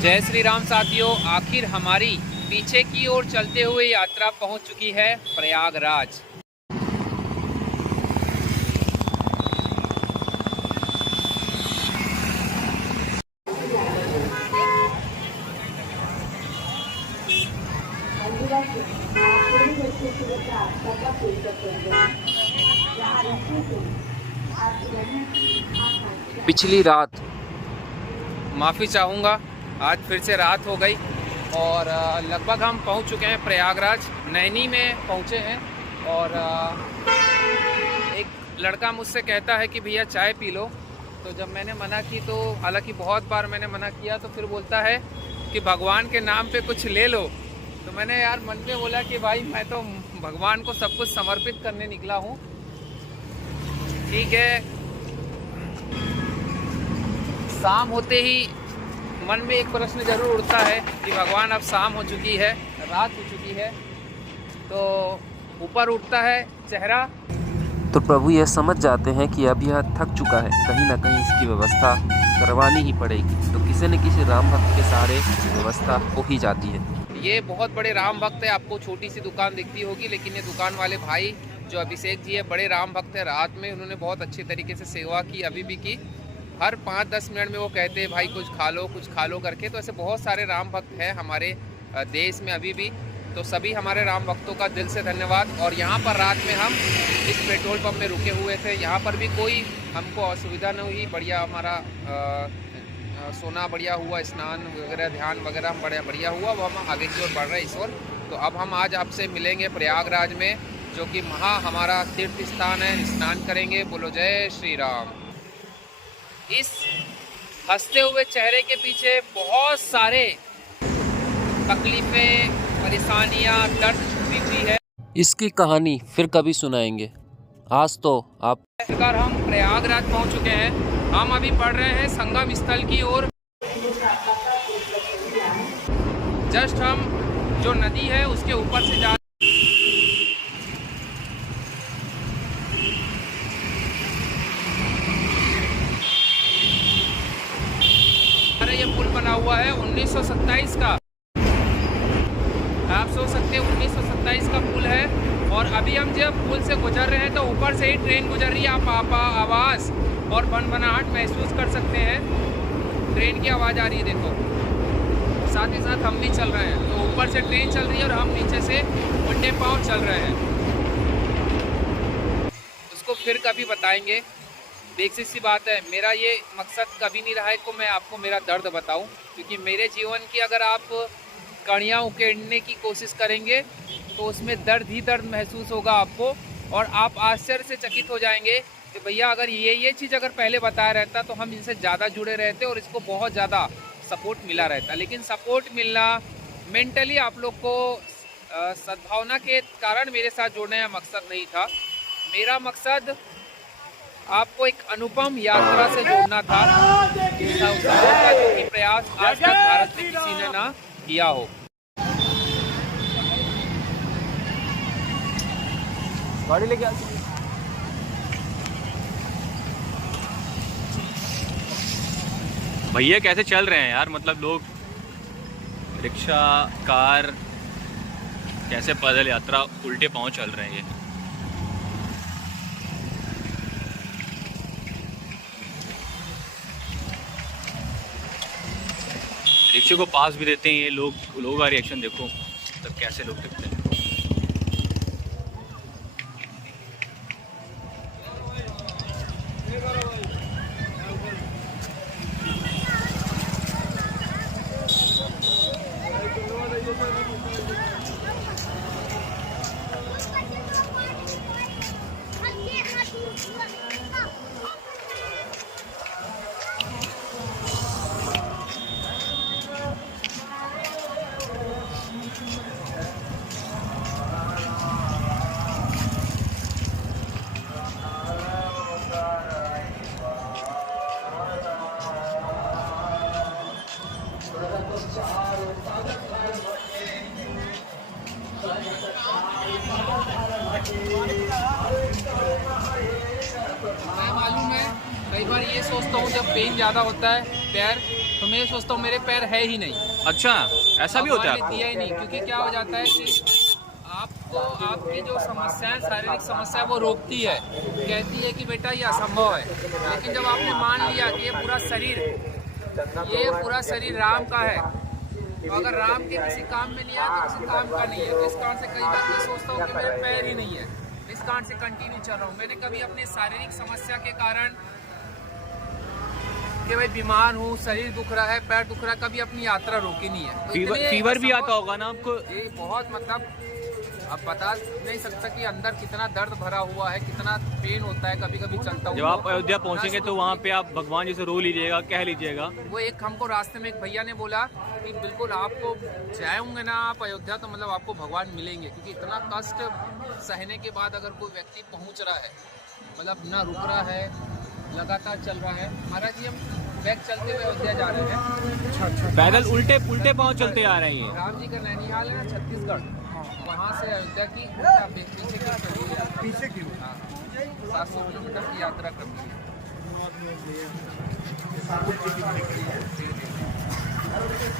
जय श्री राम साथियों, आखिर हमारी पीछे की ओर चलते हुए यात्रा पहुंच चुकी है प्रयागराज। पिछली रात माफ़ी चाहूँगा, आज फिर से रात हो गई और लगभग हम पहुँच चुके हैं प्रयागराज। नैनी में पहुँचे हैं और एक लड़का मुझसे कहता है कि भैया चाय पी लो। तो जब मैंने मना की, तो हालांकि बहुत बार मैंने मना किया, तो फिर बोलता है कि भगवान के नाम पे कुछ ले लो। तो मैंने यार मन में बोला कि भाई मैं तो भगवान को सब कुछ समर्पित करने निकला हूँ, ठीक है। शाम होते ही मन में एक प्रश्न जरूर उठता है कि भगवान अब शाम हो चुकी है, रात हो चुकी है, तो ऊपर उठता है चेहरा। तो प्रभु यह समझ जाते हैं कि अब यह थक चुका है, कहीं ना कहीं इसकी व्यवस्था करवानी ही पड़ेगी। तो किसी न किसी राम भक्त के सहारे व्यवस्था हो ही जाती है। ये बहुत बड़े राम भक्त है, आपको छोटी सी दुकान दिखती होगी, लेकिन ये दुकान वाले भाई जो अभिषेक जी है, बड़े राम भक्त है। रात में उन्होंने बहुत अच्छे तरीके से सेवा की, अभी भी की। हर 5-10 मिनट में वो कहते हैं भाई कुछ खा लो करके। तो ऐसे बहुत सारे राम भक्त हैं हमारे देश में अभी भी। तो सभी हमारे राम भक्तों का दिल से धन्यवाद। और यहाँ पर रात में हम इस पेट्रोल पंप में रुके हुए थे। यहाँ पर भी कोई हमको असुविधा नहीं हुई, बढ़िया हमारा सोना बढ़िया हुआ, स्नान वगैरह ध्यान वगैरह हम बढ़िया हुआ। अब हम आगे की ओर बढ़ रहे हैं इस ओर। तो अब हम आज आपसे मिलेंगे प्रयागराज में, जो कि हमारा तीर्थ स्थान है। स्नान करेंगे। बोलो जय श्री राम। इस हंसते हुए चेहरे के पीछे बहुत सारे तकलीफें, परेशानियां, दर्द छुपी हुई है। इसकी कहानी फिर कभी सुनाएंगे। आज तो आप हम प्रयागराज पहुंच चुके हैं। हम अभी बढ़ रहे हैं संगम स्थल की ओर। जस्ट हम जो नदी है उसके ऊपर से जा ये पुल बना हुआ है 1927 का। आप सोच सकते हैं 1927 का पुल है। और अभी हम जब पुल से गुजर रहे हैं तो ऊपर से ही ट्रेन गुजर रही है। आप आवाज़ और भनभनाहट महसूस कर सकते हैं। ट्रेन की आवाज़ आ रही है, देखो। साथ ही साथ हम भी चल रहे हैं। तो ऊपर से ट्रेन चल रही है और हम नीचे से उल्टे पाँव चल रहे हैं। उसको फिर कभी बताएंगे। बेसिक सी बात है, मेरा ये मकसद कभी नहीं रहा है कि मैं आपको मेरा दर्द बताऊं, क्योंकि मेरे जीवन की अगर आप कड़ियाँ उकेड़ने की कोशिश करेंगे तो उसमें दर्द ही दर्द महसूस होगा आपको। और आप आश्चर्य से चकित हो जाएंगे कि भैया अगर ये चीज़ अगर पहले बताया रहता तो हम इनसे ज़्यादा जुड़े रहते और इसको बहुत ज़्यादा सपोर्ट मिला रहता। लेकिन सपोर्ट मिलना, मेंटली आप लोग को सद्भावना के कारण मेरे साथ जुड़ने का मकसद नहीं था। मेरा मकसद आपको एक अनुपम यात्रा से जोड़ना था, जो कि प्रयास आज तक भारत में किसी ने ना किया हो। गाड़ी लेके आ। भैया कैसे चल रहे हैं यार, मतलब लोग रिक्शा, कार, कैसे पैदल यात्रा उल्टे पांव चल रहे हैं। रिक्शे को पास भी देते हैं ये लोगों का रिएक्शन देखो, मतलब कैसे लोग दिखते हैं। मैं मालूम है, कई बार ये सोचता हूँ जब पेन ज़्यादा होता है पैर, तो मैं सोचता हूँ मेरे पैर है ही नहीं। अच्छा, ऐसा भी होता है भगवान ने आपको? दिया ही नहीं, क्योंकि क्या हो जाता है कि आपको आपकी जो समस्याएं, शारीरिक समस्या वो रोकती है, कहती है कि बेटा ये असंभव है। लेकिन जब आपने मान लिया कि ये पूरा शरीर राम का है, तो अगर राम के किसी काम में नहीं आया तो किसी काम का नहीं है। इस कारण से कई बार मैं सोचता हूँ कि मेरे पैर ही नहीं है, इस कारण से कंटिन्यू चल रहा हूँ। मैंने कभी अपने शारीरिक समस्या के कारण कि भाई बीमार हूँ, शरीर दुख रहा है, पैर दुख रहा है, कभी अपनी यात्रा रोकी नहीं है। तो फीवर भी आता होगा ना आपको? ये बहुत, मतलब अब बता नहीं सकता कि अंदर कितना दर्द भरा हुआ है, कितना पेन होता है। कभी कभी चलता हूँ, जब आप अयोध्या पहुंचेंगे तो वहाँ पे आप भगवान जी से रो लीजिएगा, कह लीजिएगा। वो एक हमको रास्ते में एक भैया ने बोला कि बिल्कुल आपको जाएंगे ना आप अयोध्या तो मतलब आपको भगवान मिलेंगे, क्योंकि इतना कष्ट सहने के बाद अगर कोई व्यक्ति पहुँच रहा है, मतलब ना रुक रहा है, लगातार चल रहा है। महाराज जी हम बैग चलते हुए अयोध्या जा रहे हैं, पैदल उल्टे पाँव चलते आ रहे हैं। राम जी का नैनीहाल है ना, छत्तीसगढ़, वहाँ से अयोध्या की पीछे की 700 किलोमीटर की यात्रा करनी है।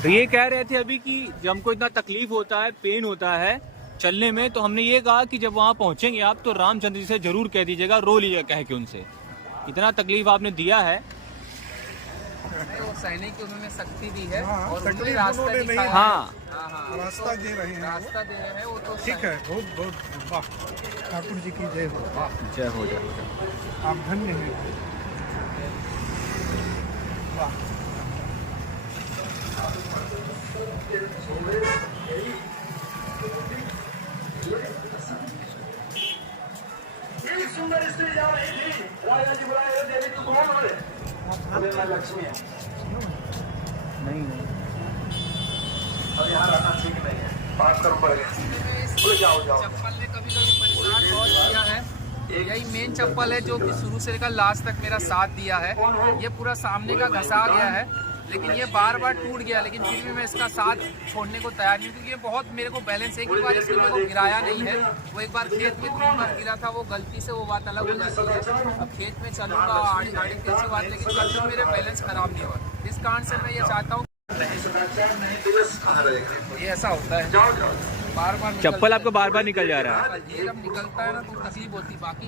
तो ये कह रहे थे अभी कि जब हमको इतना तकलीफ होता है, पेन होता है चलने में, तो हमने ये कहा कि जब वहाँ पहुँचेंगे आप तो रामचंद्र जी से जरूर कह दीजिएगा, रो लीजिएगा कह के उनसे। इतना तकलीफ आपने दिया है। वो सहने की उन्होंने शक्ति दी है, हाँ, और उन्होंने तकलीफ रास्ता उन्होंने दिखाया नहीं- है। हाँ, हाँ, रास्ता दे रहे हैं, रास्ता दे रहे हैं वो तो ठीक है। बहुत बहुत वाह, ठाकुर जी की जय हो। जय हो जाए। आप धन्य हैं। वाह, सुंदर स्त्री जा रही थी, राजा जी बुलाए, देवी तू कौन हो? अरे मैं लक्ष्मी है। नहीं अब यहाँ रहना ठीक नहीं है, बात करो पड़ गया। चप्पल ने कभी कभी परेशान बहुत किया है। यही मेन चप्पल है जो कि शुरू से लेकर लास्ट तक मेरा साथ दिया है। ये पूरा सामने का घसा गया है, लेकिन ये बार बार टूट गया, लेकिन फिर भी मैं इसका साथ छोड़ने को तैयार नहीं, क्योंकि ये बहुत मेरे को बैलेंस है। एक बार इसने मेरे को गिराया नहीं है, वो एक बार खेत में 3 बार गिरा था, वो गलती से, वो बात अलग हो जाती है। अब खेत में चलूँगा आड़ी की अच्छी बात, लेकिन कभी मेरे बैलेंस खराब नहीं हुआ। इस कारण से मैं ये चाहता हूँ, ये ऐसा होता है बार बार चप्पल आपको बार बार निकल जा रहा है। ये जब निकलता है ना तो तकलीफ होती है। बाकी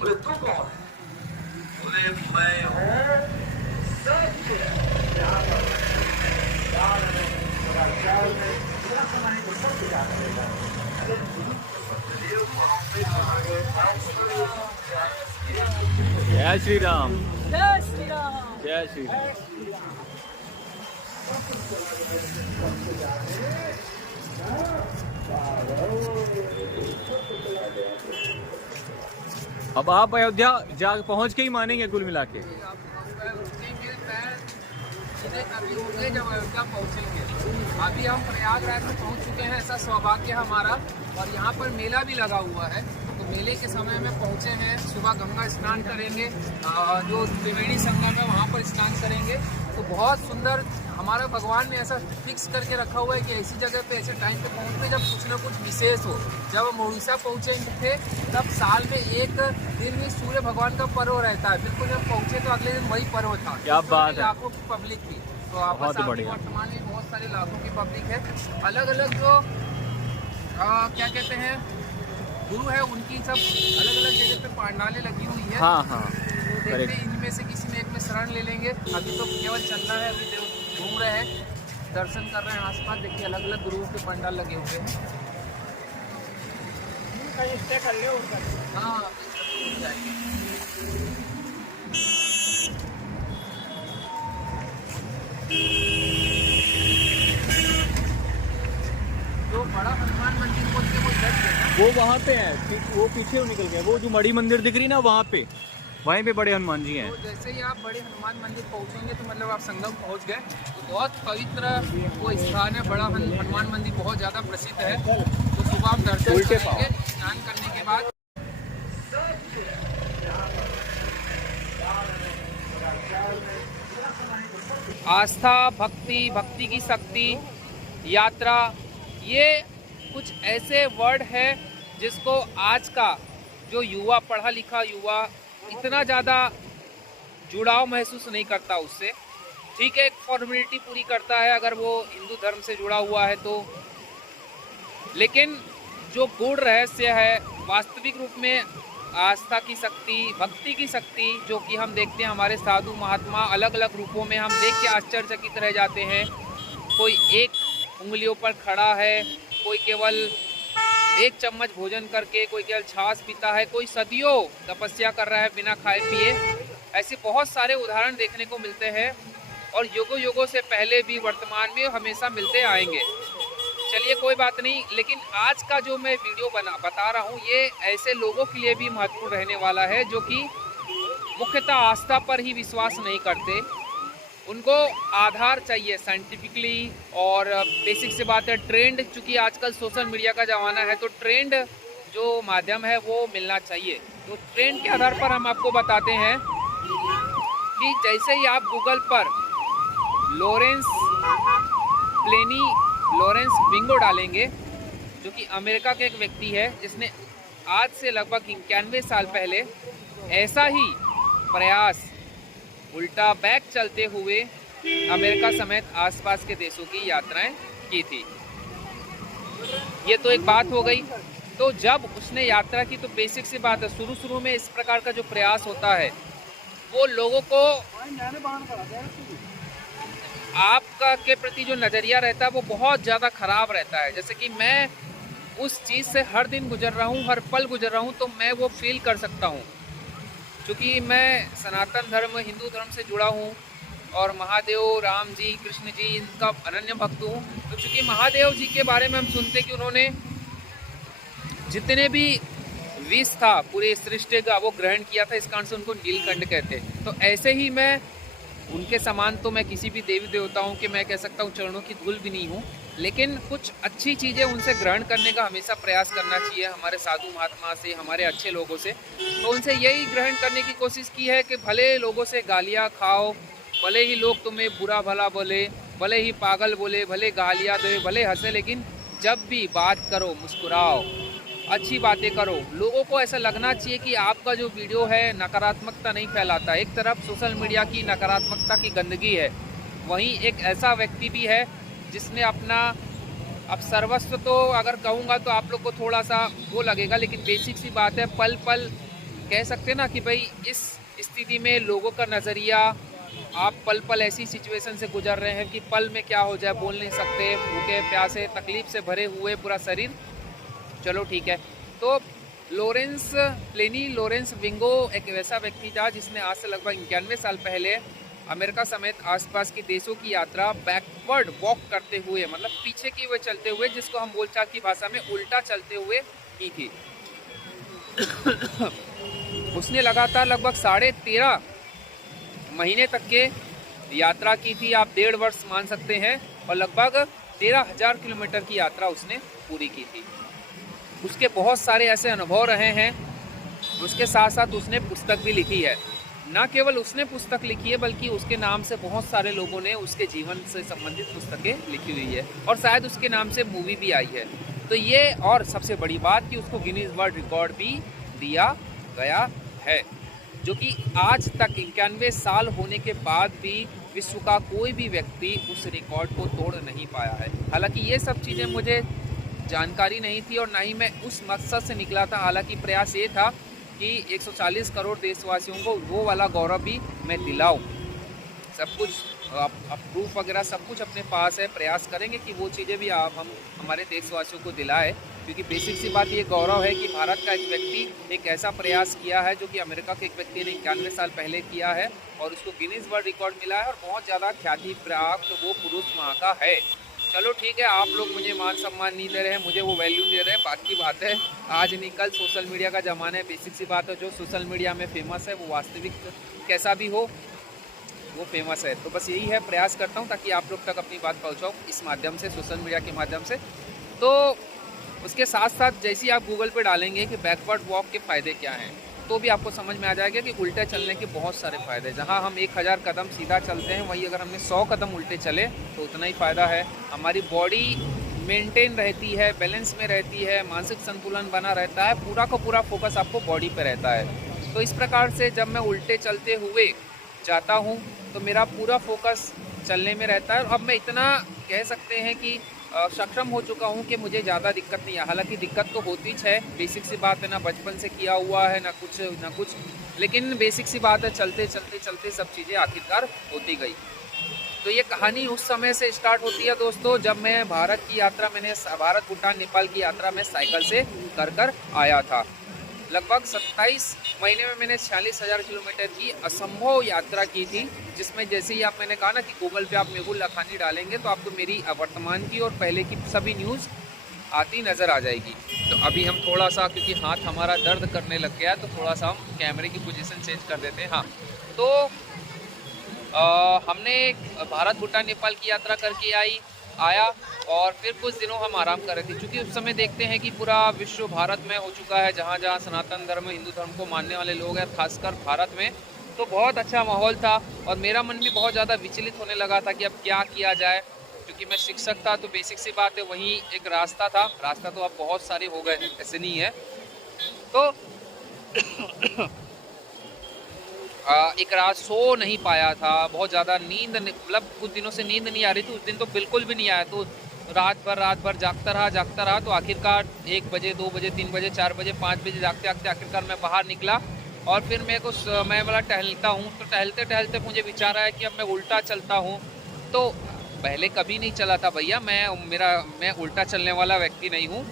जय श्री राम। जय श्री राम। जय श्री राम। अब आप अयोध्या जा पहुंच के ही मानेंगे कुल मिला के। जब अयोध्या पहुँचेंगे, अभी हम प्रयागराज में पहुँच चुके हैं, ऐसा सौभाग्य हमारा। और यहाँ पर मेला भी लगा हुआ है, तो मेले के समय में पहुँचे हैं। सुबह गंगा स्नान करेंगे, जो त्रिवेणी संगम है वहाँ पर स्नान करेंगे। तो बहुत सुंदर हमारा भगवान ने ऐसा फिक्स करके रखा हुआ है कि ऐसी जगह पे ऐसे टाइम पे पहुँचे जब कुछ ना कुछ विशेष हो। जब हम उड़ीसा पहुँचे थे तब साल में एक दिन ही सूर्य भगवान का पर्व रहता है। बिल्कुल जब पहुँचे तो अगले दिन वही पर्व था। क्या बात है। लाखों की पब्लिक थी, तो आपस बहुत बढ़िया। वर्तमान में बहुत सारे लाखों की पब्लिक है। अलग अलग जो क्या कहते हैं गुरु है, उनकी सब अलग अलग जगह पे पांडालें लगी हुई है। हाँ हाँ, देखते हैं इनमें से किसी में एक में शरण ले लेंगे। अभी तो केवल चलना है, अभी घूम रहे हैं, दर्शन कर रहे हैं आसपास। देखिए अलग अलग गुरुओं के पंडाल लगे हुए हैं। हाँ जो बड़ा हनुमान मंदिर बोलते हैं वो इधर है ना? वो वहाँ पे है, वो पीछे निकल गए। वो जो बड़ी मंदिर दिख रही ना वहाँ पे, वहीं पे बड़े हनुमान जी हैं। तो जैसे ही आप बड़े हनुमान मंदिर पहुंचेंगे तो मतलब आप संगम पहुंच गए। तो बहुत पवित्र वो स्थान है, बड़ा हनुमान मंदिर बहुत ज़्यादा प्रसिद्ध है। तो सुबह आप दर्शन करेंगे, स्नान करने के बाद आस्था, भक्ति की शक्ति, यात्रा, ये कुछ ऐसे वर्ड है जिसको आज का जो युवा, पढ़ा लिखा युवा, इतना ज़्यादा जुड़ाव महसूस नहीं करता उससे। ठीक है, एक फॉर्मेलिटी पूरी करता है अगर वो हिंदू धर्म से जुड़ा हुआ है तो, लेकिन जो गूढ़ रहस्य है, वास्तविक रूप में आस्था की शक्ति, भक्ति की शक्ति, जो कि हम देखते हैं हमारे साधु महात्मा अलग अलग रूपों में, हम देख के आश्चर्यचकित रह जाते हैं। कोई एक उंगलियों पर खड़ा है, कोई केवल एक चम्मच भोजन करके, कोई केवल छाछ पीता है, कोई सदियों तपस्या कर रहा है बिना खाए पिए। ऐसे बहुत सारे उदाहरण देखने को मिलते हैं और युगों युगों से पहले भी, वर्तमान में हमेशा मिलते आएंगे। चलिए कोई बात नहीं, लेकिन आज का जो मैं वीडियो बता रहा हूँ ये ऐसे लोगों के लिए भी महत्वपूर्ण रहने वाला है जो कि मुख्यतः आस्था पर ही विश्वास नहीं करते। उनको आधार चाहिए साइंटिफिकली, और बेसिक से बात है ट्रेंड, चूँकि आजकल सोशल मीडिया का ज़माना है तो ट्रेंड जो माध्यम है वो मिलना चाहिए। तो ट्रेंड के आधार पर हम आपको बताते हैं कि जैसे ही आप गूगल पर लॉरेंस विंगो डालेंगे, जो कि अमेरिका के एक व्यक्ति है जिसने आज से लगभग 91 साल पहले ऐसा ही प्रयास उल्टा बैक चलते हुए अमेरिका समेत आसपास के देशों की यात्राएं की थी। ये तो एक बात हो गई। तो जब उसने यात्रा की तो बेसिक सी बात है, शुरू में इस प्रकार का जो प्रयास होता है वो लोगों को आपका के प्रति जो नज़रिया रहता है वो बहुत ज़्यादा ख़राब रहता है। जैसे कि मैं उस चीज़ से हर दिन गुजर रहा हूँ, हर पल गुजर रहा हूँ, तो मैं वो फील कर सकता हूँ। क्योंकि मैं सनातन धर्म, हिंदू धर्म से जुड़ा हूँ और महादेव, राम जी, कृष्ण जी, इनका अनन्य भक्त हूँ। तो चूँकि महादेव जी के बारे में हम सुनते कि उन्होंने जितने भी विष था पूरे सृष्टि का वो ग्रहण किया था, इस कारण से उनको नीलकंठ कहते हैं। तो ऐसे ही मैं उनके समान तो मैं किसी भी देवी देवताओं के, मैं कह सकता हूँ, चरणों की धूल भी नहीं हूँ, लेकिन कुछ अच्छी चीज़ें उनसे ग्रहण करने का हमेशा प्रयास करना चाहिए, हमारे साधु महात्मा से, हमारे अच्छे लोगों से। तो उनसे यही ग्रहण करने की कोशिश की है कि भले लोगों से गालियाँ खाओ, भले ही लोग तुम्हें बुरा भला बोले, भले ही पागल बोले, भले गालियाँ दे, भले हंसे, लेकिन जब भी बात करो मुस्कुराओ, अच्छी बातें करो। लोगों को ऐसा लगना चाहिए कि आपका जो वीडियो है नकारात्मकता नहीं फैलाता। एक तरफ सोशल मीडिया की नकारात्मकता की गंदगी है, वहीं एक ऐसा व्यक्ति भी है जिसने अपना, अब सर्वस्व तो अगर कहूँगा तो आप लोग को थोड़ा सा वो लगेगा, लेकिन बेसिक सी बात है, पल पल कह सकते ना कि भाई इस स्थिति में लोगों का नज़रिया, आप पल पल ऐसी सिचुएशन से गुजर रहे हैं कि पल में क्या हो जाए बोल नहीं सकते, भूखे प्यासे तकलीफ से भरे हुए पूरा शरीर। चलो ठीक है। तो लॉरेंस विंगो एक वैसा व्यक्ति था जिसने आज से लगभग 91 साल पहले अमेरिका समेत आसपास के देशों की यात्रा बैकवर्ड वॉक करते हुए, मतलब पीछे की ओर चलते हुए, जिसको हम बोलचाल की भाषा में उल्टा चलते हुए की थी। उसने लगातार लगभग 13.5 महीने तक के यात्रा की थी, आप 1.5 वर्ष मान सकते हैं, और लगभग 13,000 किलोमीटर की यात्रा उसने पूरी की थी। उसके बहुत सारे ऐसे अनुभव रहे हैं। उसके साथ साथ उसने पुस्तक भी लिखी है। ना केवल उसने पुस्तक लिखी है बल्कि उसके नाम से बहुत सारे लोगों ने उसके जीवन से संबंधित पुस्तकें लिखी हुई है, और शायद उसके नाम से मूवी भी आई है। तो ये, और सबसे बड़ी बात कि उसको गिनीज वर्ल्ड रिकॉर्ड भी दिया गया है, जो कि आज तक 91 साल होने के बाद भी विश्व का कोई भी व्यक्ति उस रिकॉर्ड को तोड़ नहीं पाया है। हालांकि ये सब चीज़ें मुझे जानकारी नहीं थी और ना ही मैं उस मकसद से निकला था। हालांकि प्रयास ये था कि 140 करोड़ देशवासियों को वो वाला गौरव भी मैं दिलाऊं। सब कुछ प्रूफ वगैरह सब कुछ अपने पास है, प्रयास करेंगे कि वो चीज़ें भी हम हमारे देशवासियों को दिलाए, क्योंकि बेसिक सी बात ये गौरव है कि भारत का एक व्यक्ति एक ऐसा प्रयास किया है जो कि अमेरिका के एक व्यक्ति ने 91 साल पहले किया है और उसको गिनीज वर्ल्ड रिकॉर्ड मिला है, और बहुत ज़्यादा ख्याति प्राप्त वो पुरुष वहाँ का है। चलो ठीक है, आप लोग मुझे मान सम्मान नहीं दे रहे हैं, मुझे वो वैल्यू दे रहे हैं, बात की बात है। आज नहीं कल सोशल मीडिया का ज़माना है। बेसिक सी बात है, जो सोशल मीडिया में फेमस है वो वास्तविक कैसा भी हो वो फेमस है। तो बस यही है, प्रयास करता हूँ ताकि आप लोग तक अपनी बात पहुँचाऊँ इस माध्यम से, सोशल मीडिया के माध्यम से। तो उसके साथ साथ जैसे ही आप गूगल पे डालेंगे कि बैकवर्ड वॉक के फ़ायदे क्या हैं, तो भी आपको समझ में आ जाएगा कि उल्टे चलने के बहुत सारे फ़ायदे। जहां हम 1000 कदम सीधा चलते हैं, वहीं अगर हमने 100 कदम उल्टे चले तो उतना ही फ़ायदा है। हमारी बॉडी मेंटेन रहती है, बैलेंस में रहती है, मानसिक संतुलन बना रहता है, पूरा का पूरा फोकस आपको बॉडी पे रहता है। तो इस प्रकार से जब मैं उल्टे चलते हुए जाता हूँ तो मेरा पूरा फोकस चलने में रहता है। और अब मैं इतना कह सकते हैं कि सक्षम हो चुका हूँ कि मुझे ज़्यादा दिक्कत नहीं है। हालांकि दिक्कत तो होती है, बेसिक सी बात है, ना बचपन से किया हुआ है ना कुछ, लेकिन बेसिक सी बात है, चलते चलते चलते सब चीज़ें आखिरकार होती गई। तो ये कहानी उस समय से स्टार्ट होती है दोस्तों, जब मैं भारत भूटान नेपाल की यात्रा में साइकिल से कर आया था। लगभग 27 महीने में मैंने 46,000 किलोमीटर की असंभव यात्रा की थी, जिसमें जैसे ही मैंने कहा ना कि गूगल पे आप मेहुल लखानी डालेंगे तो आपको मेरी वर्तमान की और पहले की सभी न्यूज़ आती नज़र आ जाएगी। तो अभी हम थोड़ा सा, क्योंकि हाथ हमारा दर्द करने लग गया, तो थोड़ा सा हम कैमरे की पोजीशन चेंज कर देते हैं। हाँ, तो हमने भारत भूटान नेपाल की यात्रा करके आया और फिर कुछ दिनों हम आराम कर रहे थे, क्योंकि उस समय देखते हैं कि पूरा विश्व भारत में हो चुका है, जहाँ जहाँ सनातन धर्म हिंदू धर्म को मानने वाले लोग हैं, खासकर भारत में। तो बहुत अच्छा माहौल था और मेरा मन भी बहुत ज़्यादा विचलित होने लगा था कि अब क्या किया जाए, क्योंकि मैं शिक्षक था। तो बेसिक सी बात है, वही एक रास्ता था। रास्ता तो अब बहुत सारे हो गए हैं, ऐसे नहीं है। तो एक रात सो नहीं पाया था, बहुत ज़्यादा नींद, मतलब कुछ दिनों से नींद नहीं आ रही थी। उस दिन तो बिल्कुल भी नहीं आया, तो रात भर जागता रहा। तो आखिरकार 1 बजे 2 बजे 3 बजे 4 बजे 5 बजे जागते आखिरकार मैं बाहर निकला। और फिर मैं वाला टहलता हूँ, तो टहलते टहलते मुझे विचार आया कि अब मैं उल्टा चलता हूँ। तो पहले कभी नहीं चला था भैया, मैं उल्टा चलने वाला व्यक्ति नहीं हूँ,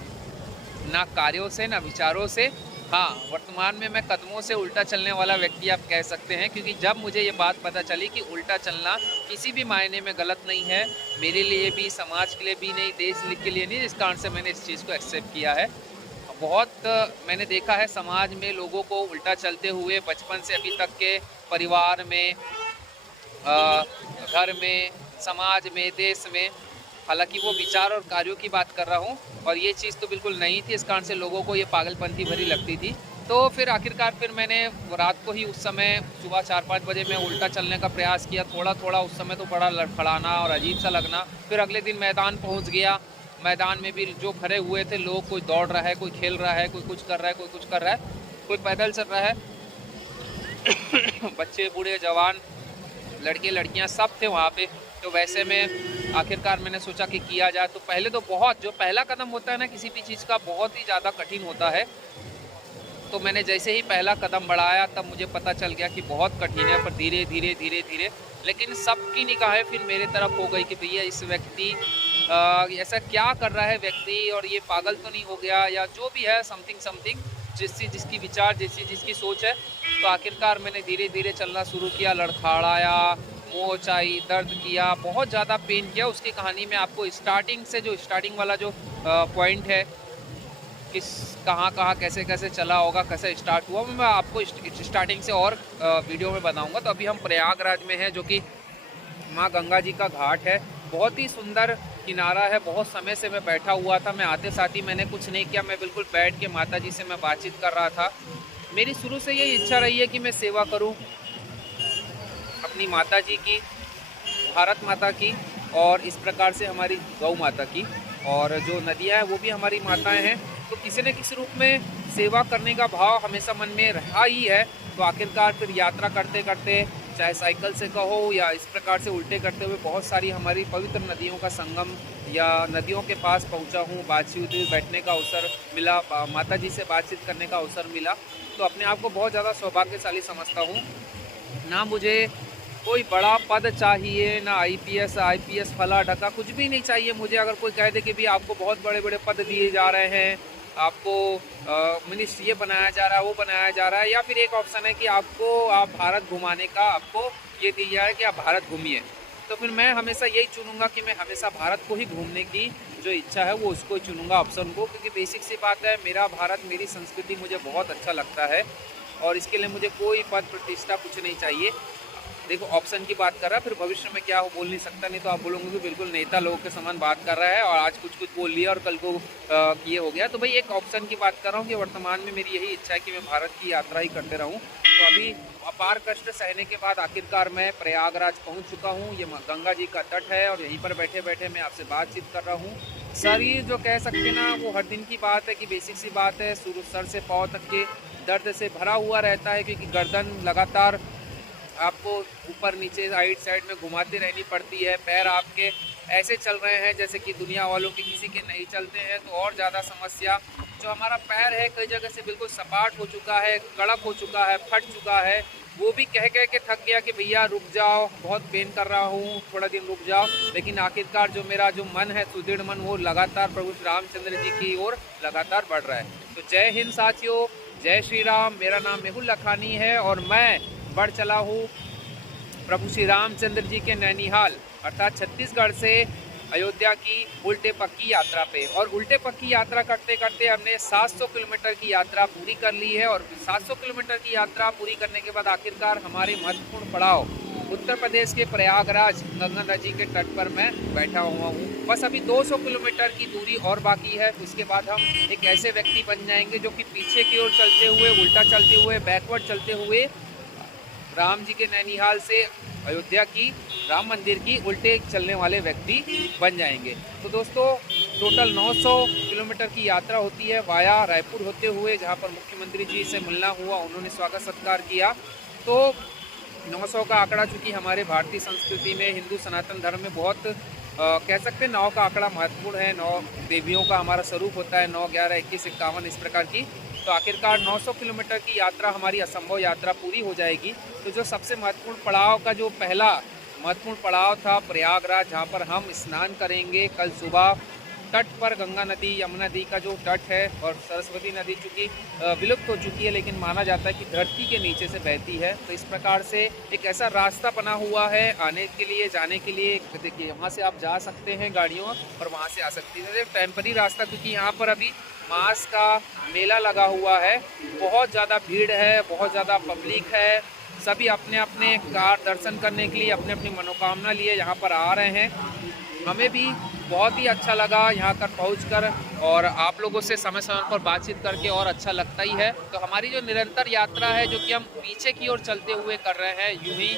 ना कार्यों से ना विचारों से। हाँ, वर्तमान में मैं कदमों से उल्टा चलने वाला व्यक्ति आप कह सकते हैं, क्योंकि जब मुझे ये बात पता चली कि उल्टा चलना किसी भी मायने में गलत नहीं है, मेरे लिए भी, समाज के लिए भी नहीं, देश के लिए नहीं, इस कारण से मैंने इस चीज़ को एक्सेप्ट किया है। बहुत मैंने देखा है समाज में लोगों को उल्टा चलते हुए, बचपन से अभी तक के, परिवार में, घर में, समाज में, देश में। हालांकि वो विचार और कार्यों की बात कर रहा हूँ, और ये चीज़ तो बिल्कुल नहीं थी, इस कारण से लोगों को ये पागलपंती भरी लगती थी। तो फिर आखिरकार मैंने रात को ही, उस समय सुबह 4-5 बजे मैं उल्टा चलने का प्रयास किया, थोड़ा उस समय तो बड़ा लड़खड़ाना और अजीब सा लगना। फिर अगले दिन मैदान पहुँच गया। मैदान में भी जो खड़े हुए थे लोग, कोई दौड़ रहा है, कोई खेल रहा है, कोई कुछ कर रहा है, कोई कुछ कर रहा है, कोई पैदल चल रहा है। बच्चे, बूढ़े, जवान, लड़के लड़कियां सब थे वहाँ पे। तो वैसे में आखिरकार मैंने सोचा कि किया जाए। तो पहले तो जो पहला कदम होता है ना किसी भी चीज़ का, बहुत ही ज़्यादा कठिन होता है। तो मैंने जैसे ही पहला कदम बढ़ाया, तब मुझे पता चल गया कि बहुत कठिन है, पर धीरे धीरे लेकिन सबकी निगाहें फिर मेरे तरफ हो गई कि भैया इस व्यक्ति ऐसा क्या कर रहा है व्यक्ति, और ये पागल तो नहीं हो गया, या जो भी है समथिंग जिसकी विचार, जिसकी सोच है। तो आखिरकार मैंने धीरे धीरे चलना शुरू किया, लड़खड़ाया, मोच आई, दर्द किया, बहुत ज़्यादा पेन किया। उसकी कहानी में आपको स्टार्टिंग वाला जो पॉइंट है, कहाँ कैसे चला होगा, कैसे स्टार्ट हुआ, मैं आपको स्टार्टिंग से और वीडियो में बताऊंगा। तो अभी हम प्रयागराज में हैं, जो कि माँ गंगा जी का घाट है। बहुत ही सुंदर किनारा है। बहुत समय से मैं बैठा हुआ था, मैं आते साथ ही मैंने कुछ नहीं किया, मैं बिल्कुल बैठ के माता जी से मैं बातचीत कर रहा था। मेरी शुरू से ये इच्छा रही है कि मैं सेवा करूं अपनी माता जी की, भारत माता की, और इस प्रकार से हमारी गौ माता की, और जो नदियाँ हैं वो भी हमारी माताएं हैं। तो किसी न किसी रूप में सेवा करने का भाव हमेशा मन में रहा ही है। तो आखिरकार फिर यात्रा करते करते, चाहे साइकिल से कहो या इस प्रकार से उल्टे करते हुए, बहुत सारी हमारी पवित्र नदियों का संगम या नदियों के पास पहुंचा हूं। बातचीत, बैठने का अवसर मिला, माता जी से बातचीत करने का अवसर मिला। तो अपने आप को बहुत ज़्यादा सौभाग्यशाली समझता हूं। ना मुझे कोई बड़ा पद चाहिए, ना IPS फला ढका, कुछ भी नहीं चाहिए मुझे। अगर कोई कह दे कि भी आपको बहुत बड़े बड़े पद दिए जा रहे हैं, आपको मिनिस्टर ये बनाया जा रहा है, वो बनाया जा रहा है, या फिर एक ऑप्शन है कि आप भारत घुमाने का, आपको ये दिया है कि आप भारत घूमिए, तो फिर मैं हमेशा यही चुनूंगा कि मैं हमेशा भारत को ही घूमने की जो इच्छा है वो उसको चुनूंगा, ऑप्शन को। क्योंकि बेसिक सी बात है, मेरा भारत, मेरी संस्कृति मुझे बहुत अच्छा लगता है, और इसके लिए मुझे कोई पद प्रतिष्ठा कुछ नहीं चाहिए। देखो, ऑप्शन की बात कर रहा है, फिर भविष्य में क्या हो बोल नहीं सकता, नहीं तो आप बोलोगे कि बिल्कुल नेता लोगों के समान बात कर रहा है, और आज कुछ बोल लिया और कल को ये हो गया। तो भाई एक ऑप्शन की बात कर रहा हूँ कि वर्तमान में मेरी यही इच्छा है कि मैं भारत की यात्रा ही करते रहूँ। तो अभी अपार कष्ट सहने के बाद आखिरकार मैं प्रयागराज पहुँच चुका हूँ। ये गंगा जी का तट है, और यहीं पर बैठे बैठे मैं आपसे बातचीत कर रहा हूँ। शरीर जो कह सकते ना, वो हर दिन की बात है कि बेसिक सी बात है, सर से पाँव तक के दर्द से भरा हुआ रहता है, क्योंकि गर्दन लगातार आपको ऊपर नीचे साइड साइड में घुमाते रहनी पड़ती है। पैर आपके ऐसे चल रहे हैं जैसे कि दुनिया वालों के किसी के नहीं चलते हैं, तो और ज़्यादा समस्या। जो हमारा पैर है कई जगह से बिल्कुल सपाट हो चुका है, कड़क हो चुका है, फट चुका है, वो भी कह कह के थक गया कि भैया रुक जाओ, बहुत पेन कर रहा हूँ, थोड़ा दिन रुक जाओ। लेकिन आखिरकार जो मेरा जो मन है, सुदृढ़ मन, वो लगातार प्रभु श्री रामचंद्र जी की ओर लगातार बढ़ रहा है। तो जय हिंद साथियों, जय श्री राम। मेरा नाम मेहुल लखानी है और मैं बढ़ चला हूँ प्रभु श्री रामचंद्र जी के नैनीहाल अर्थात छत्तीसगढ़ से अयोध्या की उल्टे पक्की यात्रा पे। और उल्टे पक्की यात्रा करते करते हमने 700 किलोमीटर की यात्रा पूरी कर ली है। और 700 किलोमीटर की यात्रा पूरी करने के बाद आखिरकार हमारे महत्वपूर्ण पड़ाव उत्तर प्रदेश के प्रयागराज गंगा नदी के तट पर मैं बैठा हुआ हूँ। बस अभी 200 किलोमीटर की दूरी और बाकी है। उसके बाद हम एक ऐसे व्यक्ति बन जाएंगे जो कि पीछे की ओर चलते हुए, उल्टा चलते हुए, बैकवर्ड चलते हुए राम जी के नैनीहाल से अयोध्या की राम मंदिर की उल्टे चलने वाले व्यक्ति बन जाएंगे। तो दोस्तों टोटल 900 किलोमीटर की यात्रा होती है वाया रायपुर होते हुए, जहां पर मुख्यमंत्री जी से मिलना हुआ, उन्होंने स्वागत सत्कार किया। तो 900 का आंकड़ा चूँकि हमारे भारतीय संस्कृति में, हिंदू सनातन धर्म में बहुत कह सकते हैं 9 का आंकड़ा महत्वपूर्ण है। 9 देवियों का हमारा स्वरूप होता है, 9, 11, 21, 51 इस प्रकार की। तो आखिरकार 900 किलोमीटर की यात्रा हमारी असंभव यात्रा पूरी हो जाएगी। तो जो सबसे महत्वपूर्ण पड़ाव का जो पहला महत्वपूर्ण पड़ाव था प्रयागराज, जहाँ पर हम स्नान करेंगे कल सुबह। तट पर गंगा नदी, यमुना नदी का जो तट है और सरस्वती नदी चूँकि विलुप्त हो चुकी है, लेकिन माना जाता है कि धरती के नीचे से बहती है। तो इस प्रकार से एक ऐसा रास्ता बना हुआ है आने के लिए, जाने के लिए। देखिए वहाँ से आप जा सकते हैं गाड़ियों और वहाँ से आ सकती है। टेम्पररी रास्ता, क्योंकि यहाँ पर अभी मास का मेला लगा हुआ है, बहुत ज़्यादा भीड़ है, बहुत ज़्यादा पब्लिक है। सभी अपने अपने कार दर्शन करने के लिए, अपने अपनी मनोकामना लिए यहाँ पर आ रहे हैं। हमें भी बहुत ही अच्छा लगा यहाँ पर पहुँचकर और आप लोगों से समय समय पर बातचीत करके और अच्छा लगता ही है। तो हमारी जो निरंतर यात्रा है, जो कि हम पीछे की ओर चलते हुए कर रहे हैं, यूं ही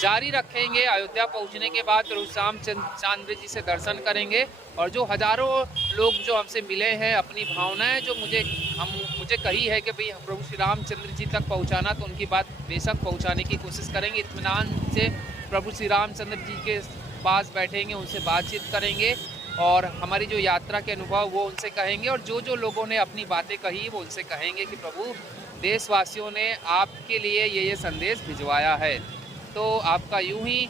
जारी रखेंगे। अयोध्या पहुँचने के बाद प्रभु रामचंद्र जी से दर्शन करेंगे और जो हजारों लोग जो हमसे मिले हैं, अपनी भावनाएं जो मुझे कही है कि भाई प्रभु श्री रामचंद्र जी तक पहुँचाना, तो उनकी बात बेशक पहुँचाने की कोशिश करेंगे। इत्मीनान से प्रभु श्री रामचंद्र जी के पास बैठेंगे, उनसे बातचीत करेंगे और हमारी जो यात्रा के अनुभव वो उनसे कहेंगे। और जो जो लोगों ने अपनी बातें कही वो उनसे कहेंगे कि प्रभु देशवासियों ने आपके लिए ये संदेश भिजवाया है। तो आपका यूं ही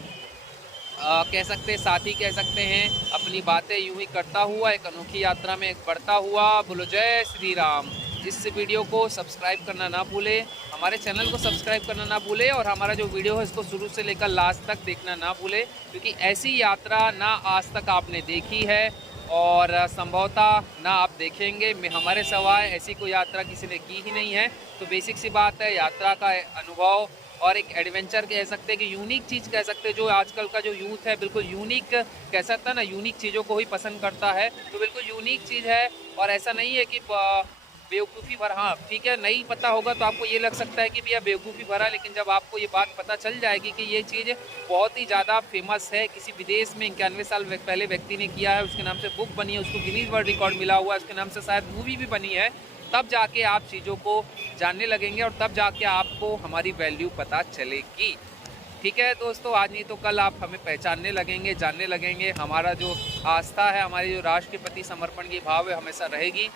कह सकते हैं, साथी कह सकते हैं, अपनी बातें यूं ही करता हुआ एक अनोखी यात्रा में बढ़ता हुआ। बोलो जय श्री राम। इस वीडियो को सब्सक्राइब करना ना भूले, हमारे चैनल को सब्सक्राइब करना ना भूले और हमारा जो वीडियो है इसको शुरू से लेकर लास्ट तक देखना ना भूले, क्योंकि ऐसी यात्रा ना आज तक आपने देखी है और संभवतः ना आप देखेंगे। हमारे सवाए ऐसी कोई यात्रा किसी ने की ही नहीं है। तो बेसिक सी बात है, यात्रा का अनुभव और एक एडवेंचर कह सकते हैं कि यूनिक चीज़ कह सकते हैं। जो आजकल का जो यूथ है बिल्कुल यूनिक कह सकता है ना, यूनिक चीज़ों को ही पसंद करता है। तो बिल्कुल यूनिक चीज़ है और ऐसा नहीं है कि बेवकूफ़ी भरा। हाँ ठीक है, नहीं पता होगा तो आपको ये लग सकता है कि भैया बेवकूफ़ी भरा, लेकिन जब आपको ये बात पता चल जाएगी कि ये चीज़ बहुत ही ज़्यादा फेमस है, किसी विदेश में 91 साल पहले व्यक्ति ने किया है, उसके नाम से बुक बनी है, उसको गिनीज वर्ल्ड रिकॉर्ड मिला हुआ है, उसके नाम से शायद मूवी भी बनी है, तब जाके आप चीज़ों को जानने लगेंगे और तब जाके आपको हमारी वैल्यू पता चलेगी। ठीक है दोस्तों, आज नहीं तो कल आप हमें पहचानने लगेंगे, जानने लगेंगे। हमारा जो आस्था है, हमारी जो राष्ट्र के प्रति समर्पण की भाव है, हमेशा रहेगी।